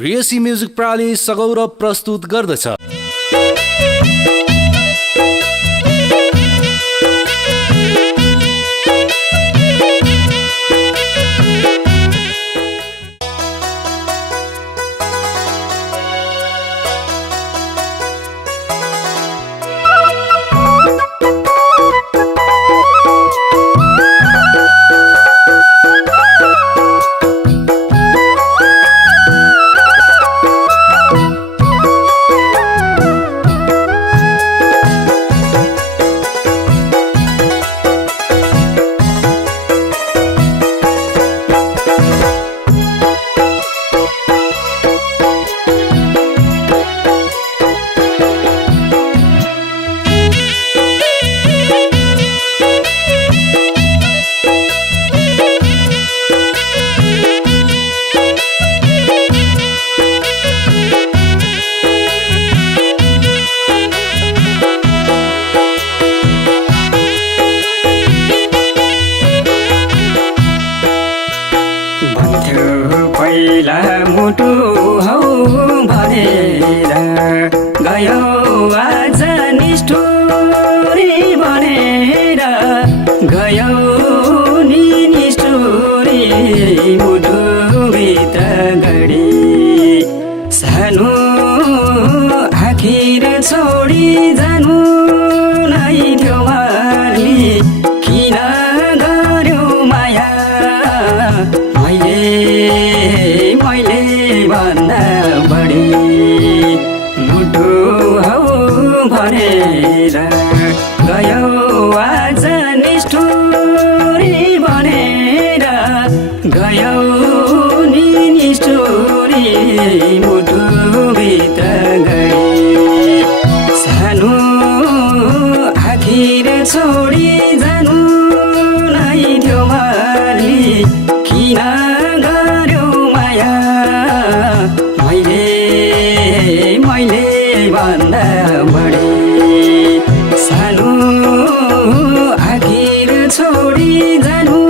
प्रियसी music प्राली सगौरव प्रस्तुत गर्दछ। पहिला मुटु हौ भनेर गयो आज निष्ठुरी भनेर गयो नि निष्ठुरी मुटुभित्र गडी सानो आखिर छोडी जानु नै थियो माली किन गर्यो माया मैले भन्दा बढी मुटु हौ भनेर गयो आज निष्ठुरी भनेर गयो नि निष्ठुरी मुटुभित्र गई सानो आखिर छोडी जानु नै थियो माली किन गर्यो माया मैले भन्दा बढी सानो आखिर छोडी जानु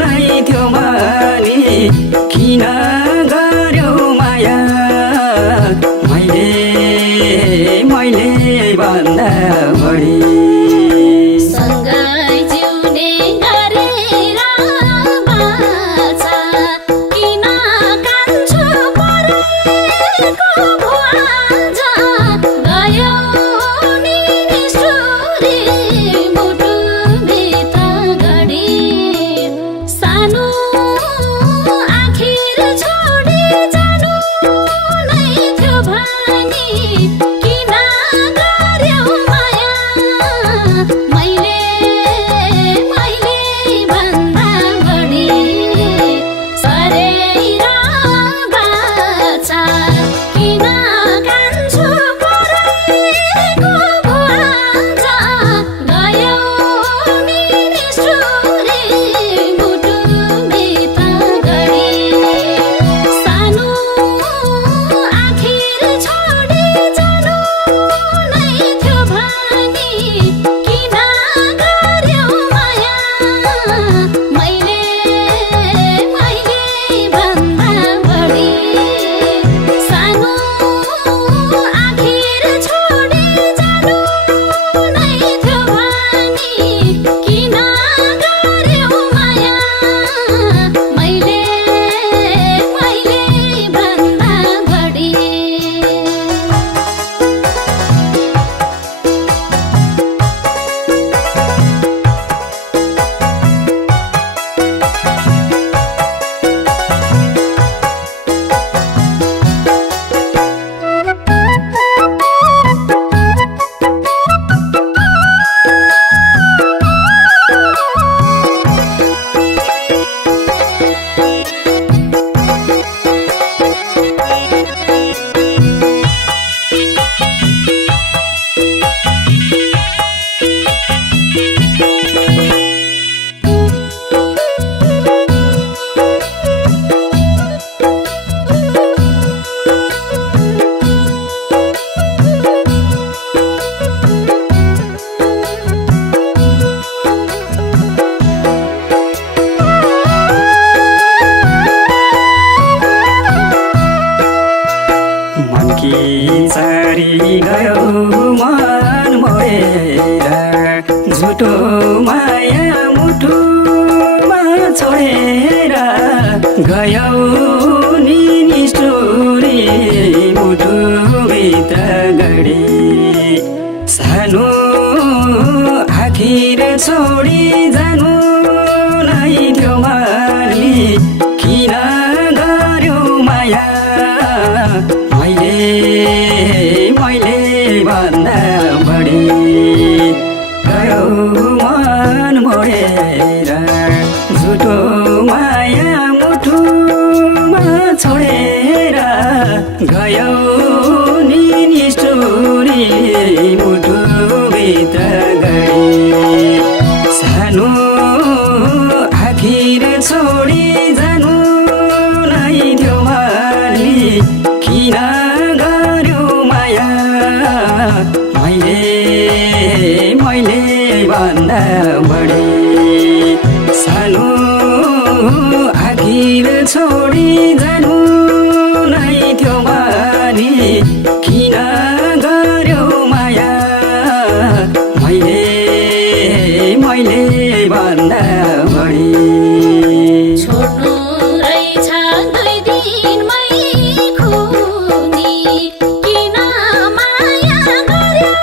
नै थियो माली किन गर्यो माया मैले भन्दा बढी सँगै जिउने गरेर बाचा किन कान्छो परेको भुवाज गयो नि निष्ठुरी मुटुभित्र गडी सानो आखिर छोडी जानु नै थियो भनी किन गर्यो माया फन्की चारी गयो मन मोडेर झुटो माया मुटुमा छोडेर गयो नि निष्ठुरी मुटुभित्र गडी सानो आखिर छोडी जानु नै थियो मानी किन गर्यो माया मैले भन्दा बढी गयो मन मोडेर झुटो माया मुटुमा छोडेर गयो नि निष्ठुरी मुटुभित्र गडी सानो आखिर छोडी जानु नै थियो मानी किन गर्यो माया मैले भन्दा बढी सानो आखिर छोडी जानु नै थियो मानी किन गर्यो माया मैले भन्दा बढी छोड्नु रहेछ 2 दिनमै खुनी किन माया गर्यो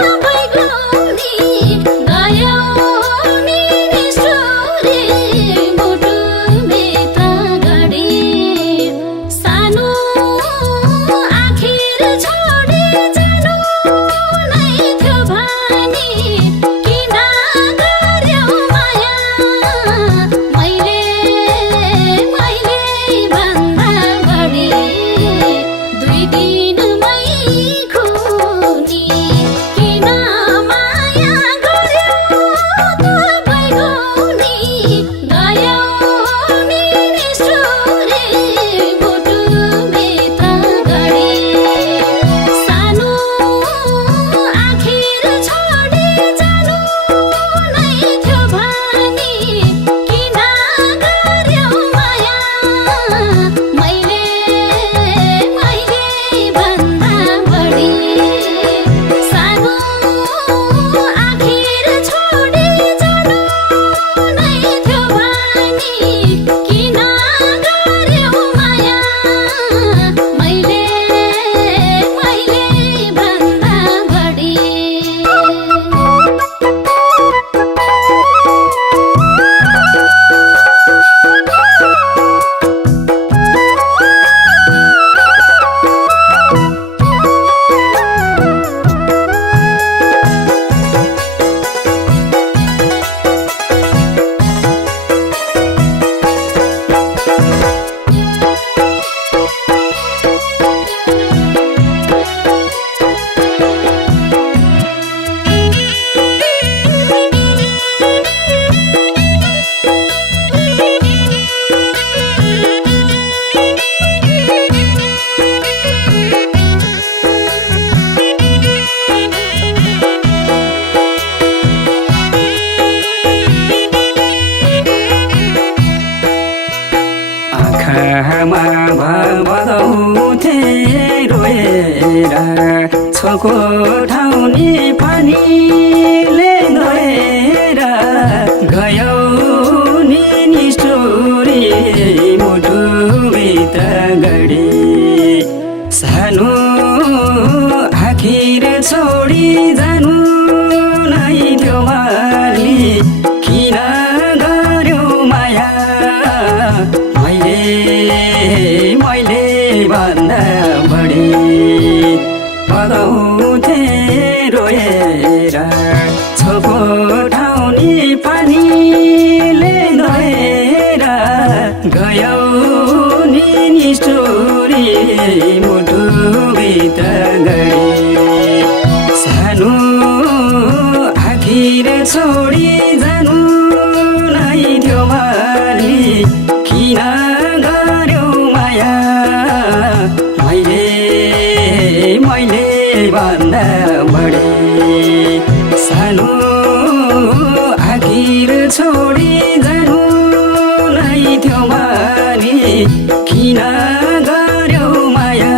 तपाईँकोनी गयो नि निष्ठुरी मुटुभित्र गडी सानो आखिर छोडी जानु नै थियो भनी किन गर्यो माया मैले भन्दा बढी 2 दिनमै खुनी किन माया गर्यो तपाईँकोनी गयो नि निष्ठुरी मुटुभित्र गडी सानो आखिर छोडी जानु नै थियो भनी किन गर्यो माया मैले भन्दा बढी सानो आखिर छोडी जानु नै थियो भनी किन गर्यो माया मैले भन्दा बढी आँखामा बगाउँथे रोएर छोको ठाउँ पानीले धोएर गयो नि निष्ठुरी मुटुभित्र गडी सानो आखिर छोडी जानु नै थियो मानी किन गर्यो माया मैले भन्दा बढी बगाउँथे रोएर छोको ठाउँ पानीले धोएर गयो नि निष्ठुरी मुटुभित्र गडी सानो आखिर छोडी जानु नै थियो मानी किन गर्यो माया मैले भन्दा बढी सानो आखिर छोडी जानु नै थियो मानी किन गर्यो माया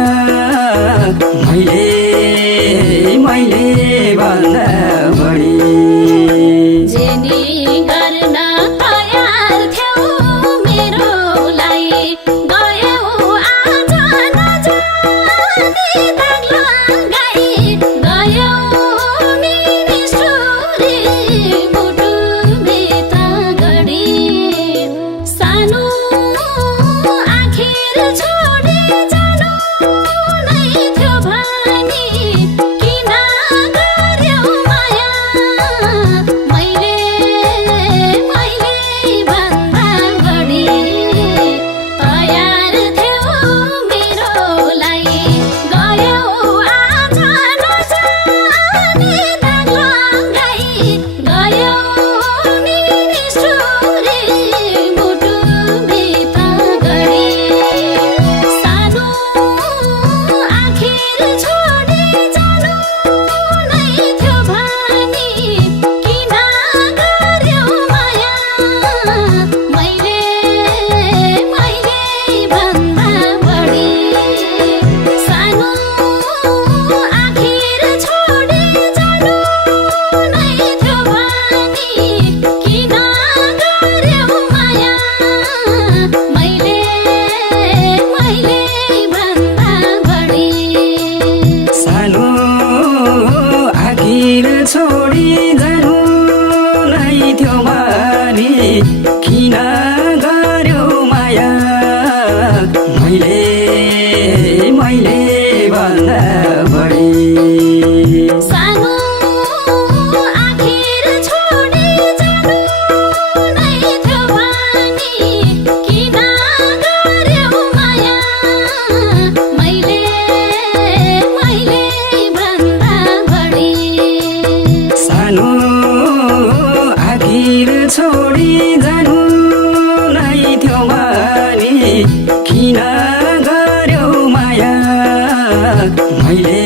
मैले